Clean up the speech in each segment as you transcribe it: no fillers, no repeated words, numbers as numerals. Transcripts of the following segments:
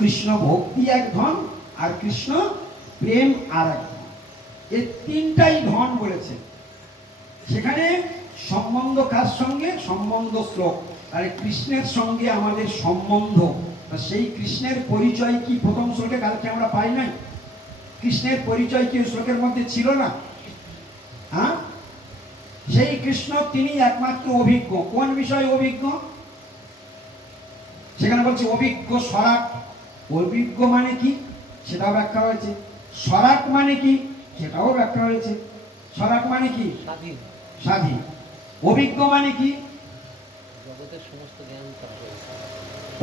কৃষ্ণ ভক্তি এক ধন, আর কৃষ্ণ প্রেম আর এক ধন। এই তিনটাই ধন বলেছে। সেখানে সম্বন্ধ কার সঙ্গে? সম্বন্ধ শ্লোক। আর কৃষ্ণের সঙ্গে আমাদের সম্বন্ধ, সেই কৃষ্ণের পরিচয় কি প্রথম শ্লোকে কালকে আমরা পাই নাই? কৃষ্ণের পরিচয় কি শ্লোকের মধ্যে ছিল না? হ্যাঁ, সেই কৃষ্ণ তিনি একমাত্র অভিজ্ঞ। কোন বিষয়ে অভিজ্ঞ? সেখানে বলছে অভিজ্ঞ স্বরাট। অভিজ্ঞ মানে কি সেটাও ব্যাখ্যা হয়েছে। স্বরাট মানে কি সেটাও ব্যাখ্যা হয়েছে। স্বরাট মানে কি? স্বাধীন। স্বাধীন। অভিজ্ঞ মানে কি? জগতের সমস্ত জ্ঞান।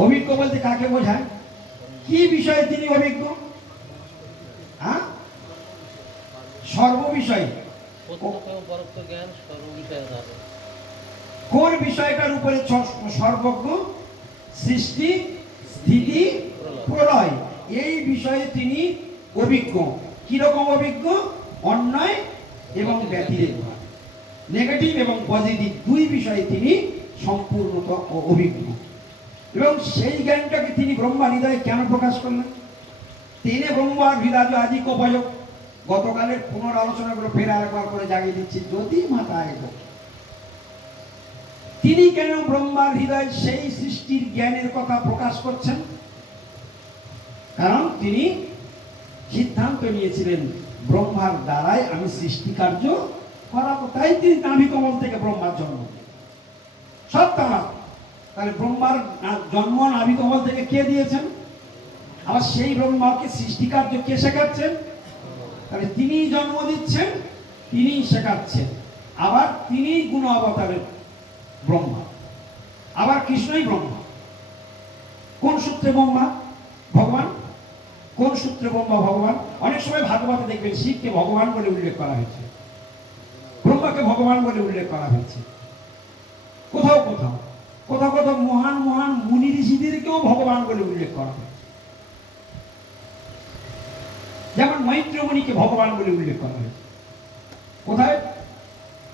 অভিজ্ঞ বলতে কাকে বোঝায়? কি বিষয়ে তিনি অভিজ্ঞ? হ্যাঁ, সর্ব বিষয়ে। কোন বিষয়টার উপরে সর্বজ্ঞ? সৃষ্টি, স্থিতি, প্রলয়। এই বিষয়ে তিনি অভিজ্ঞ। কিরকম অভিজ্ঞ? অন্যায় এবং ব্যতিরেক, নেগেটিভ এবং পজিটিভ দুই বিষয়ে তিনি সম্পূর্ণত অভিজ্ঞ। এবং সেই জ্ঞানটাকে তিনি ব্রহ্মা হৃদয়ে কেন প্রকাশ করলেন? তিনি ব্রহ্মা হৃদয় আজি কপায়ক। গতকালের পুনরালোচনাগুলো ফের আরেকবার করে জাগিয়ে দিচ্ছি যদি মাথায়। তিনি কেন ব্রহ্মার হৃদয় সেই সৃষ্টির জ্ঞানের কথা প্রকাশ করছেন? কারণ তিনি সিদ্ধান্ত নিয়েছিলেন ব্রহ্মার দ্বারাই আমি সৃষ্টি কার্য করাবো। তাই তিনি নাভিকমল থেকে ব্রহ্মার জন্ম। সব তারা। তাহলে ব্রহ্মার জন্ম নাভিকমল থেকে কে দিয়েছেন? আবার সেই ব্রহ্মাকে সৃষ্টি কার্য কে শেখাচ্ছেন? তাহলে তিনি জন্ম দিচ্ছেন, তিনি শেখাচ্ছেন। আবার তিনি গুণ অবতারের ব্রহ্মা, আবার কৃষ্ণই ব্রহ্মা। কোন সূত্রে ব্রহ্মা? ভগবান। কোন সূত্রে ব্রহ্মা? ভগবান। অনেক সময় ভাগবতে দেখবেন শিবকে ভগবান বলে উল্লেখ করা হয়েছে, ব্রহ্মাকে ভগবান বলে উল্লেখ করা হয়েছে। কোথাও কোথাও কোথাও কোথাও মহান মহান মুনি ঋষিদেরকেও ভগবান বলে উল্লেখ করা হয়েছে। যেমন মৈত্র মুনিকে ভগবান বলে উল্লেখ করা হয়েছে। কোথায়?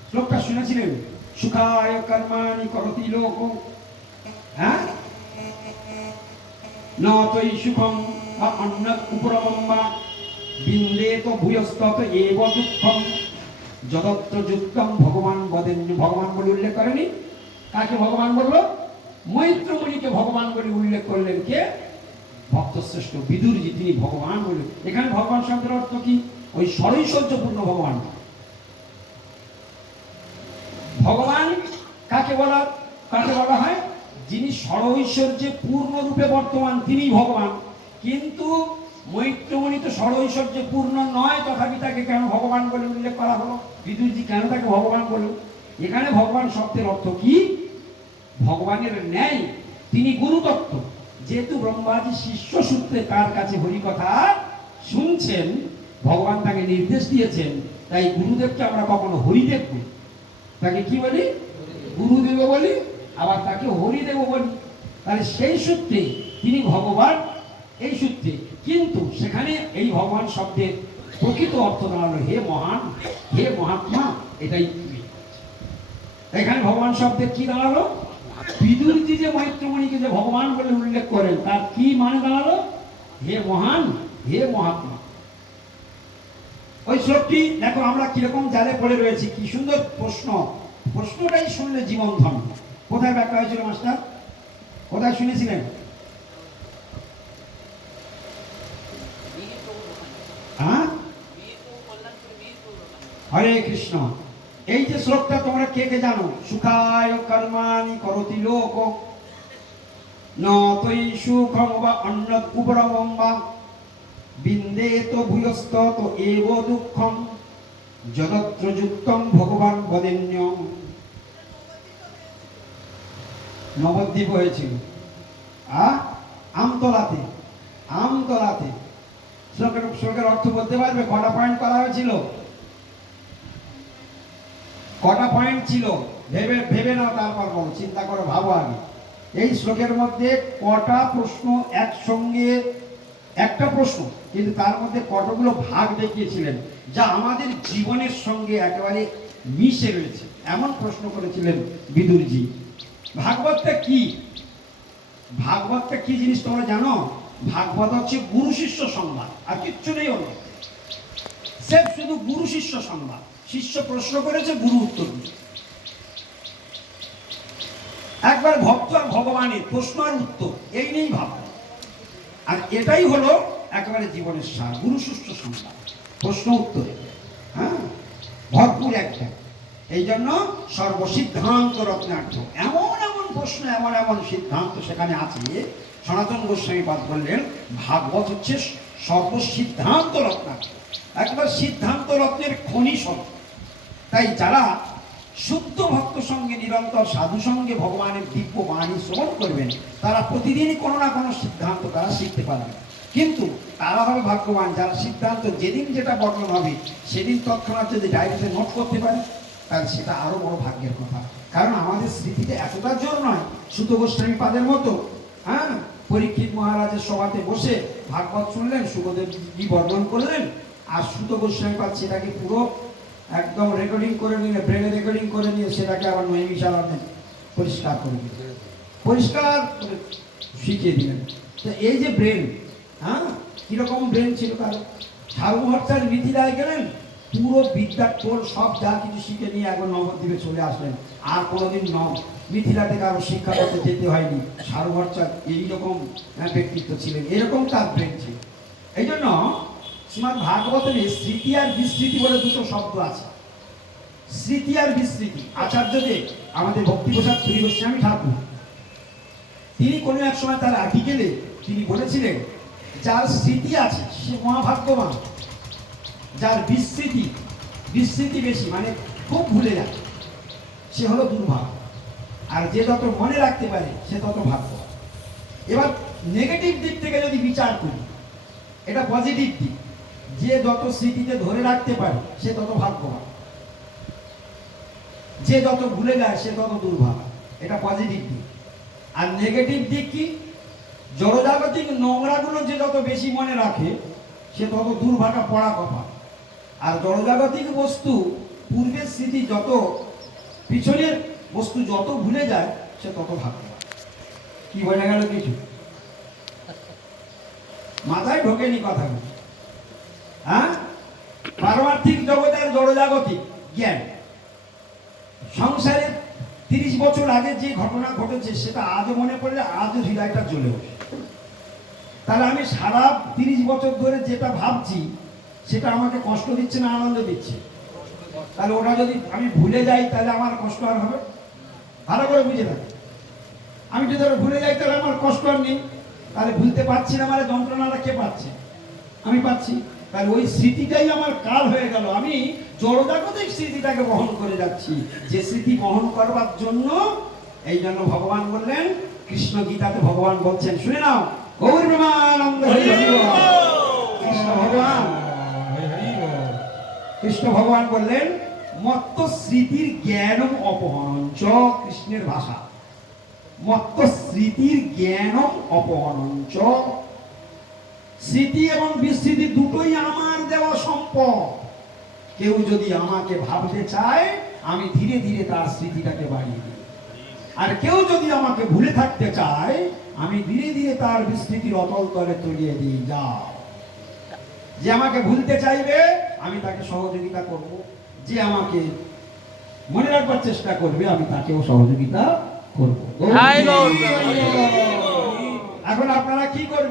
শ্লোকটা শুনেছিলেন? সুখায় কর্মাণি করতি লোক, হ্যাঁ, ন তৈ সুখম বা অন্যৎ উপরমম বা বিন্দেত ভূয়স্তত এব দুঃখম যদত্র যুক্তম ভগবান বদেন। ভগবান বলে উল্লেখ করেনি। কাকে ভগবান বললো? মৈত্র মুনিকে ভগবান বলে উল্লেখ করলেন কে? ভক্তশ্রেষ্ঠ বিদুরজি, তিনি ভগবান বলে। এখানে ভগবান শব্দের অর্থ কি? ওই ষড়ৈশ্বর্যপূর্ণ ভগবান। ভগবান কাকে বলা হয়? যিনি ষড়ৈশ্বর্যে পূর্ণরূপে বর্তমান, তিনি ভগবান। কিন্তু মৈত্রমণি তো ষড়ৈশ্বর্যে পূর্ণ নয়, তথাপি তাকে কেন ভগবান বলে উল্লেখ করা হলো? বিদুরজি কেন তাকে ভগবান বলল? এখানে ভগবান শব্দের অর্থ কি? ভগবানের ন্যায় তিনি গুরুতত্ত্ব। যেহেতু ব্রহ্মাজি শিষ্য সূত্রে তার কাছে হরিকথা শুনছেন, ভগবান তাকে নির্দেশ দিয়েছেন, তাই গুরুদেবকে আমরা কখনো হরিদেব বলি, তাকে কি বলি? গুরুদেব বলি, আবার তাকে হরিদেব বলি। তাহলে সেই সূত্রে তিনি ভগবান, এই সূত্রে। কিন্তু সেখানে এই ভগবান শব্দের প্রকৃত অর্থ দাঁড়ালো হে মহান, হে মহাত্মা। এটাই এখানে ভগবান শব্দের কি দাঁড়ালো? বিদুরজি যে মৈত্রমণিকে যে ভগবান বলে উল্লেখ করেন, তার কি মানে দাঁড়ালো? হে মহান, হে মহাত্মা। ওই শ্লোকটি দেখো আমরা কিরকম জালে পড়ে রয়েছি। কি সুন্দর প্রশ্ন। প্রশ্নটাই শুনলে জীবন ধন। কোথায় ব্যাখ্যা হয়েছিল মাস্টার? কোথায় শুনেছিলেন? হ্যাঁ, হরে কৃষ্ণ। এই যে শ্লোকটা তোমরা কে কে জানো? সুখায় কর্মাণি করতি লোক ন তৈ সুখম বা অন্যৎ উপরমম বা বিন্দেত ভূয়স্তত এব দুঃখম যদত্র যুক্তম ভগবান বদেন্যম। নবদ্বীপ হয়েছিল আমতলাতে। আমতলাতে শ্লোকের অর্থ বলতে পারবে? কটা পয়েন্ট করা হয়েছিল? কটা পয়েন্ট ছিল? ভেবে নাও, তারপর বলো। চিন্তা করো, ভাবো আগে। এই শ্লোকের মধ্যে কটা প্রশ্ন একসঙ্গে? একটা প্রশ্ন, কিন্তু তার মধ্যে কতগুলো ভাগ দেখিয়েছিলেন, যা আমাদের জীবনের সঙ্গে একেবারে মিশে রয়েছে। এমন প্রশ্ন করেছিলেন বিদুরজি। ভাগবতটা কি? ভাগবতটা কি জিনিস তোমরা জানো? ভাগবত হচ্ছে গুরু শিষ্য সংবাদ, আর কিচ্ছু নেই অন্য। সেফ শুধু গুরু শিষ্য সংবাদ। শিষ্য প্রশ্ন করেছে, গুরু উত্তর দিয়েছে। একবার ভক্ত আর ভগবানের প্রশ্ন আর উত্তর, এই নেই ভাবনা। আর এটাই হলো একেবারে জীবনের সার, গুরু শিষ্য সংবাদ, প্রশ্ন উত্তর। হ্যাঁ, ভরপুর একটা। এই জন্য সর্বসিদ্ধান্ত রত্নার্থ, এমন এমন প্রশ্ন, এমন এমন সিদ্ধান্ত সেখানে আছে। সনাতন গোস্বামীপাদ বললেন ভাগবত হচ্ছে সর্বসিদ্ধান্ত রত্নার্থ, একবার সিদ্ধান্ত রত্নের খনি সব। তাই যারা শুদ্ধ ভক্ত সঙ্গে নিরন্তর সাধু সঙ্গে ভগবানের দিব্য বাণী শ্রবণ করবেন, তারা প্রতিদিনই কোনো না কোনো সিদ্ধান্ত তারা শিখতে পারবেন। কিন্তু তারা হবে ভাগ্যবান যারা সিদ্ধান্ত যেদিন যেটা বর্ণন হবে সেদিন তৎক্ষণাৎ যদি ডায়েরিতে নোট করতে পারে, তাহলে সেটা আরো বড় ভাগ্যের কথা। কারণ আমাদের স্মৃতিতে এতটা জোর নয় সুত গোস্বামী পাদের মতো। হ্যাঁ, পরীক্ষিত মহারাজের সভাতে বসে ভাগবত শুনলেন, সুখদেবজি বর্ণন করলেন, আর সুত গোস্বামী পাদ সেটাকে পুরো একদম রেকর্ডিং করে নিয়ে, ব্রেনে রেকর্ডিং করে নিয়ে সেটাকে আবার নৈমিষারণ্যে পরিষ্কার করে দিলেন, পরিষ্কার করে শিখিয়ে দিলেন। তো এই যে ব্রেন, হ্যাঁ, কিরকম ব্রেন ছিল তার। সার্বভট্টাচার্য মিথিলায় গেলেন, পুরো বিদ্যার টোল সব যা কিছু শিখে নিয়ে একবার নবদ্বীপে চলে আসলেন। আর কোনোদিন মিথিলাতে কারো শিক্ষা করতে যেতে হয়নি। সার্বভট্টাচার্য এইরকম ব্যক্তিত্ব ছিলেন, এরকম তার ব্রেন ছিল। এই জন্য শ্রীমদ্ ভাগবতের স্মৃতি আর বিস্মৃতি বলে দুটো শব্দ আছে। স্মৃতি আর বিস্মৃতি, আচার্যদেব আমাদের ভক্তিপ্রসাদ শ্রী গোস্বামী ঠাকুর, তিনি কোনো এক সময় তার আর্টিকেলে তিনি বলেছিলেন, যার স্মৃতি আছে সে মহাভাগ্যবান, যার বিস্মৃতি বেশি মানে খুব ভুলে যায়, সে হলো দুর্ভাগ্য। আর যে যত মনে রাখতে পারে সে তত ভাগ্যবান। এবার নেগেটিভ দিক থেকে যদি বিচার করি, এটা পজিটিভ দিক, যে যত স্মৃতিতে ধরে রাখতে পারে সে তত ভাগ্যবান, যে যত ভুলে যায় সে তত দুর্ভাগ্য, এটা পজিটিভ দিক। আর নেগেটিভ দিক কি, জড়জাগতিক নোংরাগুলো যে যত বেশি মনে রাখে সে তত দুর্ভাগা পড়া কথা। আর জড়জাগতিক বস্তু পূর্বের স্মৃতি যত, পিছনের বস্তু যত ভুলে যায় সে তত ভাগ্যবান। কি বোঝা গেল কিছু? মাথায় ঢোকেনি কথাগুলো। হ্যাঁ, পারমার্থিক জগতের জড়জাগতিক জ্ঞান, সংসারে 30 বছর আগে যে ঘটনা ঘটেছে সেটা আজও মনে পড়লে আজও হৃদয়টা জ্বলে ওঠে। তাহলে আমি সারা 30 বছর ধরে যেটা ভাবছি সেটা আমাকে কষ্ট দিচ্ছে না আনন্দ দিচ্ছে? তাহলে ওটা যদি আমি ভুলে যাই তাহলে আমার কষ্ট আর হবে? ভালো করে বুঝে থাকি, আমি যদি ভুলে যাই তাহলে আমার কষ্ট আর নেই। তাহলে ভুলতে পারছি না মানে যন্ত্রণাটা কে পাচ্ছে? আমি পাচ্ছি। তাহলে ওই স্মৃতিটাই আমার কাল হয়ে গেল, আমি জড়জাগতিক স্মৃতিটাকে বহন করে যাচ্ছি, যে স্মৃতি বহন করবার জন্য। এই জন্য ভগবান বললেন, কৃষ্ণ গীতাতে ভগবান বলছেন, শুনে নাও, গৌর প্রেমানন্দ কৃষ্ণ ভগবান বললেন, মত্ত স্মৃতির জ্ঞানম অপহরঞ্চ, কৃষ্ণের ভাষা, মত্ত স্মৃতির জ্ঞানম অপহরঞ্চ। স্মৃতি এবং বিস্মৃতি দুটোই আমার দেওয়া সম্পদ। কেউ যদি আমাকে ভাবতে চায় আমি ধীরে ধীরে তার স্মৃতিটাকে বাড়িয়ে দিই, আর কেউ যদি আমাকে ভুলে থাকতে চায় আমি ধীরে ধীরে তার বিস্মৃতির অতল তলে তলিয়ে দিই। যাও, যে আমাকে ভুলতে চাইবে আমি তাকে সহযোগিতা করব, যে আমাকে মনে রাখবার চেষ্টা করবে আমি তাকেও সহযোগিতা করব। এখন আপনারা কি করবেন?